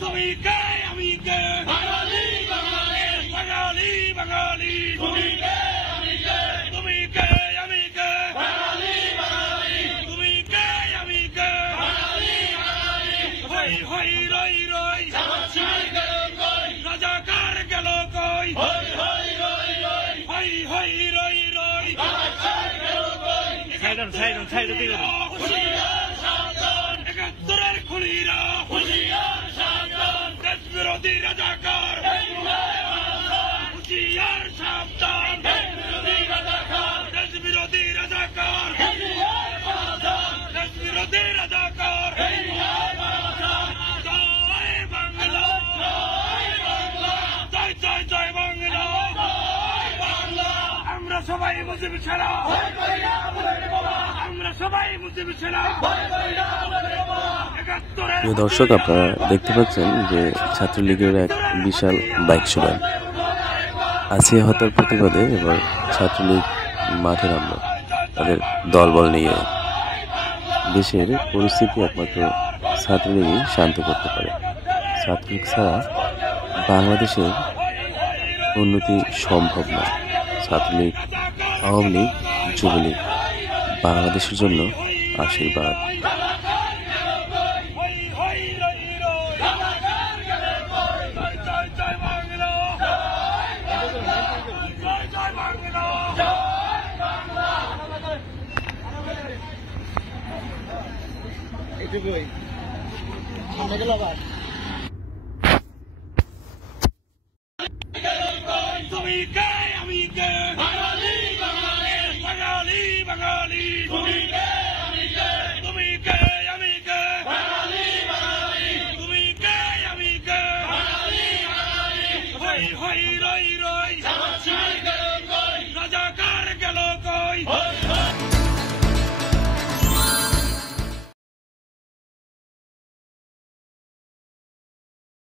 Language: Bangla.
তুমি কে আমি কে বাঙালি বাঙালি বাঙালি বাঙালি তুমি কে আমি কে তুমি কে আমি কে বাঙালি বাঙালি তুমি কে আমি কে বাঙালি বাঙালি হই হই রই রই জামাই গেল কই রাজাকার গেল কই হই হই রই রই হই হই রই রই জামাই গেল কই সাইড দিকে হুশিয়ার সাবধান একাত্তরের খুনিরা হুশিয়ার সাবধান দেশ বিরোধী রাজাকার হুশিয়ার সাবধান দেশ বিরোধী রাজাকার দেশ বিরোধী রাজাকার জয় বাংলা জয় জয় জয় বাংলা আমরা সবাই মুজিব ছাড়া আমরা সবাই মুজিব ছাড়া। প্রিয় দর্শক, আপনারা দেখতে পাচ্ছেন যে ছাত্রলীগের এক বিশাল বাইক শুনান আছে হত্যার প্রতিবাদে এবার ছাত্রলীগ মাঠে নামল তাদের দলবল নিয়ে। দেশের পরিস্থিতি একমাত্র ছাত্রলীগই শান্ত করতে পারে। ছাত্রলীগ ছাড়া বাংলাদেশের উন্নতি সম্ভব না। ছাত্রলীগ, আওয়ামী লীগ, যুবলীগ বাংলাদেশের জন্য আশীর্বাদ। তুমি কে আমি কে বাঙালি বাঙালি বাঙালি বাঙালি তুমি কে আমি কে তুমি কে আমি কে বাঙালি বাঙালি তুমি কে আমি কে বাঙালি বাঙালি হই হই রই রই